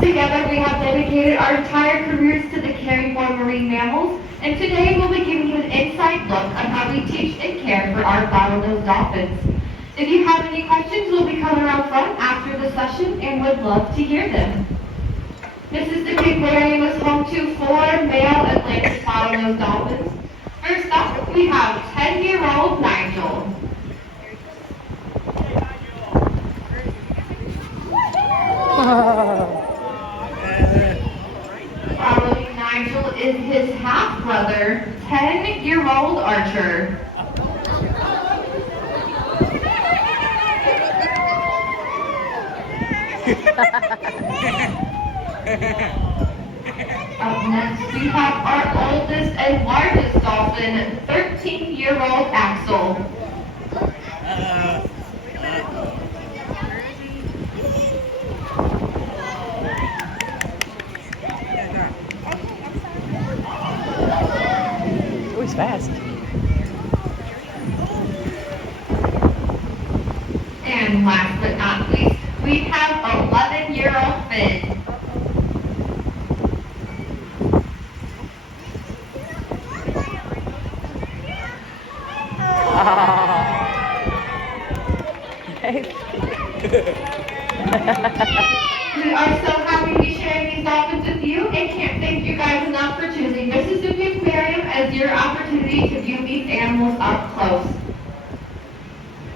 Together we have dedicated our entire careers to the caring for marine mammals, and today we'll be giving you an inside look on how we teach and care for our bottlenose dolphins. If you have any questions, we'll be coming around front after the session and would love to hear them. Mississippi Aquarium is home to 4 male Atlantic bottlenose dolphins. First up, we have 10-year-old Nigel. Following Nigel is his half-brother, 10-year-old Archer. Up next, we have our oldest and largest dolphin, 13-year-old Axel. Oh, he's fast. And last but not least, we have 11-year-old Finn. We are so happy to be sharing these dolphins with you and can't thank you guys enough for choosing Mississippi Aquarium as your opportunity to view these animals up close.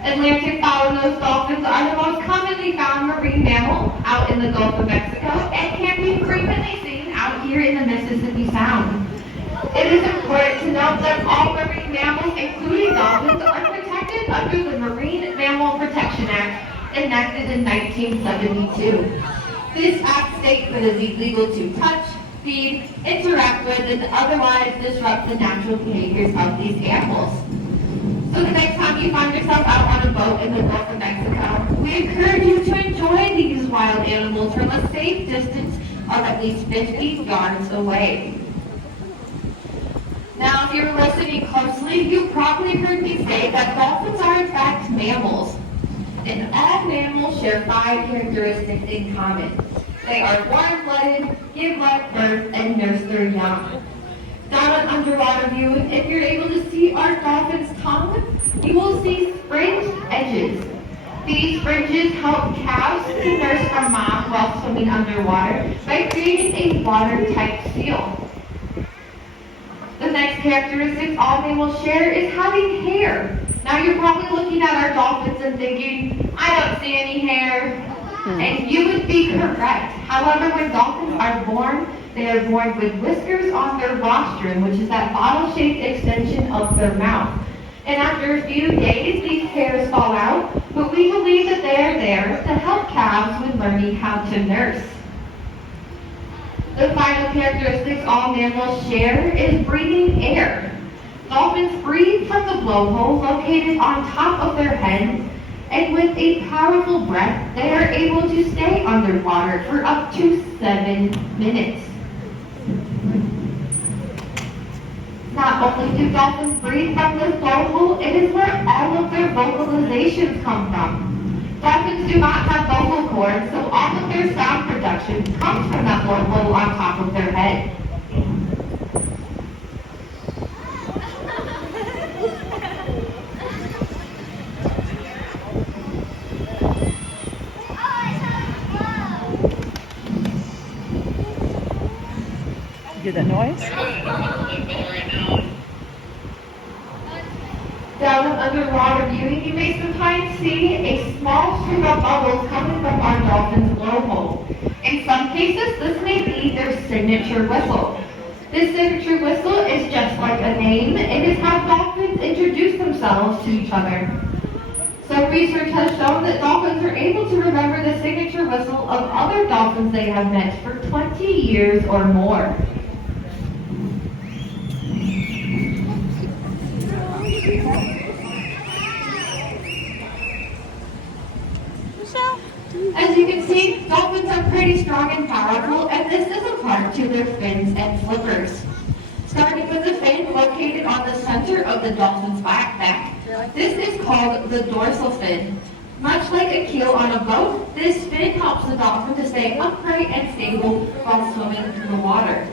Atlantic bottlenose dolphins are the most commonly found marine mammal out in the Gulf of Mexico and can be frequently seen out here in the Mississippi Sound. It is important to note that all marine mammals, including dolphins, are protected under the Marine Mammal Protection Act, enacted in 1972. This act states that it is illegal to touch, feed, interact with, and otherwise disrupt the natural behaviors of these animals. So the next time you find yourself out on a boat in the Gulf of Mexico, we encourage you to enjoy these wild animals from a safe distance of at least 50 yards away. Now, if you're listening closely, you probably heard me say that dolphins are in fact mammals. And all mammals share 5 characteristics in common. They are warm-blooded, give live birth, and nurse their young. Down on underwater view, if you're able to see our dolphin's tongue, you will see fringed edges. These fringes help calves to nurse their mom while swimming underwater by creating a watertight seal. The next characteristic all mammals share is having hair. Now you're probably looking at our dolphins and thinking, I don't see any hair. And you would be correct. However, when dolphins are born, they are born with whiskers on their rostrum, which is that bottle-shaped extension of their mouth. And after a few days, these hairs fall out, but we believe that they are there to help calves with learning how to nurse. The final characteristics all mammals share is breathing air. Dolphins breathe from the blowhole located on top of their heads, and with a powerful breath, they are able to stay underwater for up to 7 minutes. Not only do dolphins breathe from this blowhole, it is where all of their vocalizations come from. Dolphins do not have vocal cords, so all of their sound production comes from that blowhole on top of their head. Hear that noise? Down in underwater viewing, you may sometimes see a small stream of bubbles coming from our dolphin's blowhole. In some cases, this may be their signature whistle. This signature whistle is just like a name. It is how dolphins introduce themselves to each other. So research has shown that dolphins are able to remember the signature whistle of other dolphins they have met for 20 years or more. As you can see, dolphins are pretty strong and powerful, and this is a part to their fins and flippers. Starting with the fin located on the center of the dolphin's back, this is called the dorsal fin. Much like a keel on a boat, this fin helps the dolphin to stay upright and stable while swimming through the water.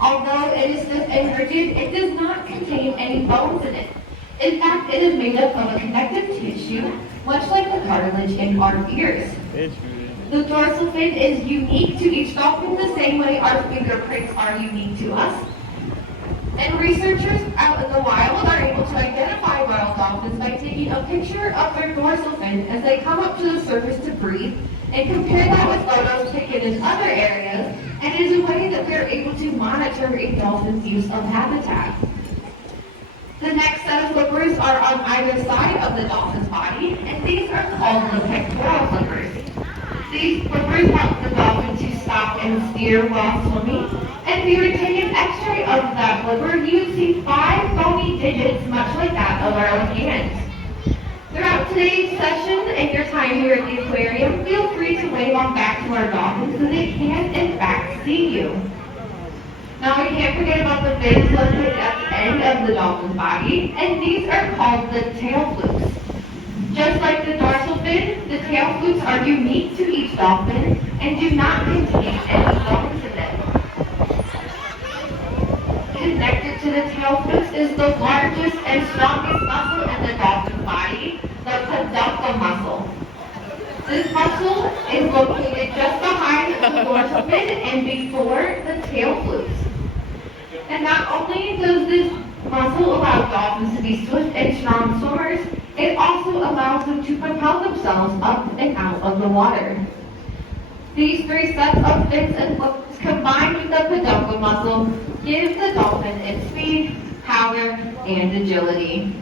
Although it is stiff and rigid, it does not contain any bones in it. In fact, it is made up of a connective tissue, much like the cartilage in our ears. The dorsal fin is unique to each dolphin the same way our fingerprints are unique to us. And researchers out in the wild are able to identify wild dolphins by taking a picture of their dorsal fin as they come up to the surface to breathe and compare that with photos taken in other areas, and it is a way that they're able to monitor a dolphin's use of habitat. The next set of flippers are on either side of the dolphin's body, and these are called the pectoral flippers. These flippers help the dolphin to stop and steer while swimming, and if you were to take an x-ray of that flipper, you would see 5 bony digits much like that of our own hands. Throughout today's session and your time here at the aquarium, feel free to wave on back to our dolphins so they can in fact see you. Now we can't forget about the fins located at the end of the dolphin's body, and these are called the tail flukes. Just like the dorsal fin, the tail flukes are unique to each dolphin and do not contain any bones in them. Connected to the tail flukes is the largest and strongest muscle in the dolphin's body, the peduncle muscle. This muscle is located just behind the dorsal fin and before the tail flukes. And not only does this muscle allow dolphins to be swift and strong swimmers, it also allows them to propel themselves up and out of the water. These 3 sets of fins and flukes combined with the peduncle muscle give the dolphin its speed, power, and agility.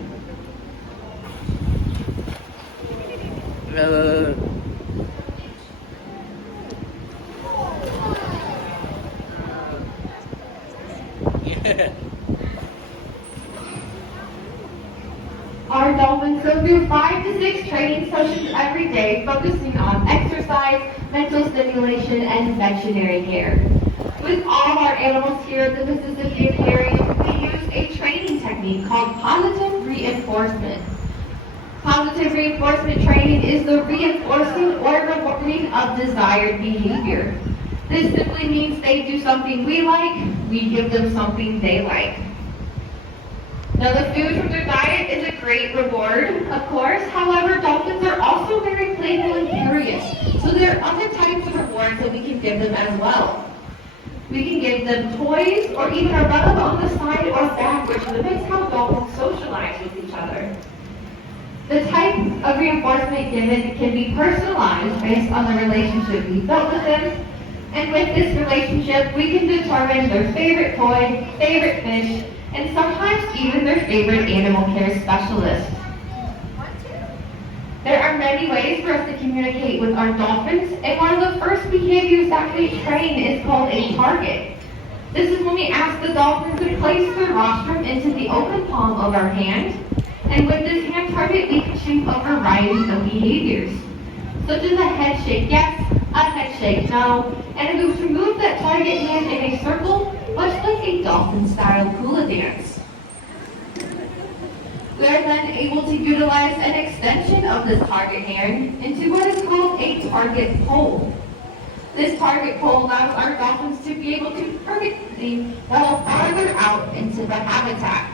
Our dolphins go through 5 to 6 training sessions every day, focusing on exercise, mental stimulation, and veterinary care. With all our animals here at the Mississippi Aquarium, we use a training technique called positive reinforcement. Positive reinforcement training is the reinforcing or rewarding of desired behavior. This simply means they do something we like, we give them something they like. Now, the food from their diet is a great reward, of course. However, dolphins are also very playful and curious. So there are other types of rewards that we can give them as well. We can give them toys or even a rub on the side or back, which limits how dolphins socialize with each other. The type of reinforcement given can be personalized based on the relationship we built with them. And with this relationship, we can determine their favorite toy, favorite fish, and sometimes even their favorite animal care specialist. There are many ways for us to communicate with our dolphins, and one of the first behaviors that we train is called a target. This is when we ask the dolphin to place their rostrum into the open palm of our hand, and with this hand target, we can choose a variety of behaviors, such as a head shake yes, a head shake no, and if we to move that target hand in a circle, much like a dolphin-style hula dance. We are then able to utilize an extension of this target hand into what is called a target pole. This target pole allows our dolphins to be able to target the well farther out into the habitat.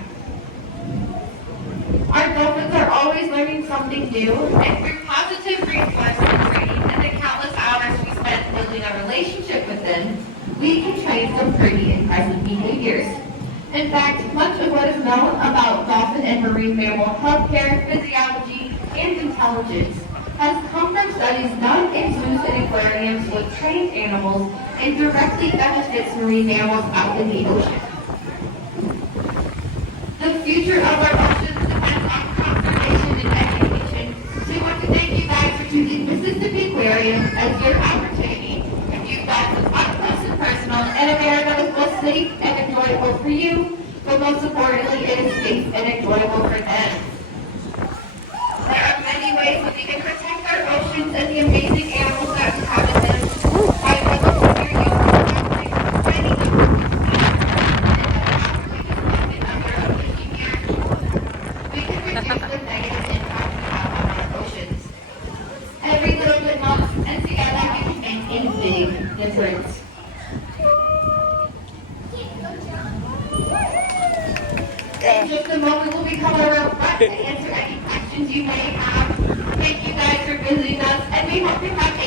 Our dolphins are always learning something new, and through positive reinforcement training and the countless hours we spent building a relationship with them, we can train some pretty impressive behaviors. In fact, much of what is known about dolphin and marine mammal healthcare, physiology, and intelligence has come from studies done in zoos and aquariums with trained animals and directly benefits marine mammals out in the ocean. The future of our oceans depends on conservation and education, so we want to thank you guys for choosing Mississippi Aquarium as your opportunity to view dolphins up close and personal, and America is both safe and enjoyable for you, but most importantly, it is safe and enjoyable for them. There are many ways that we can protect our oceans and the amazing animals that we have in them. I would love to hear you about many of them. We can reduce the negative impact we have on our oceans. difference. In just a moment, we'll be coming around front to answer any questions you may have. Thank you guys for visiting us, and we hope you have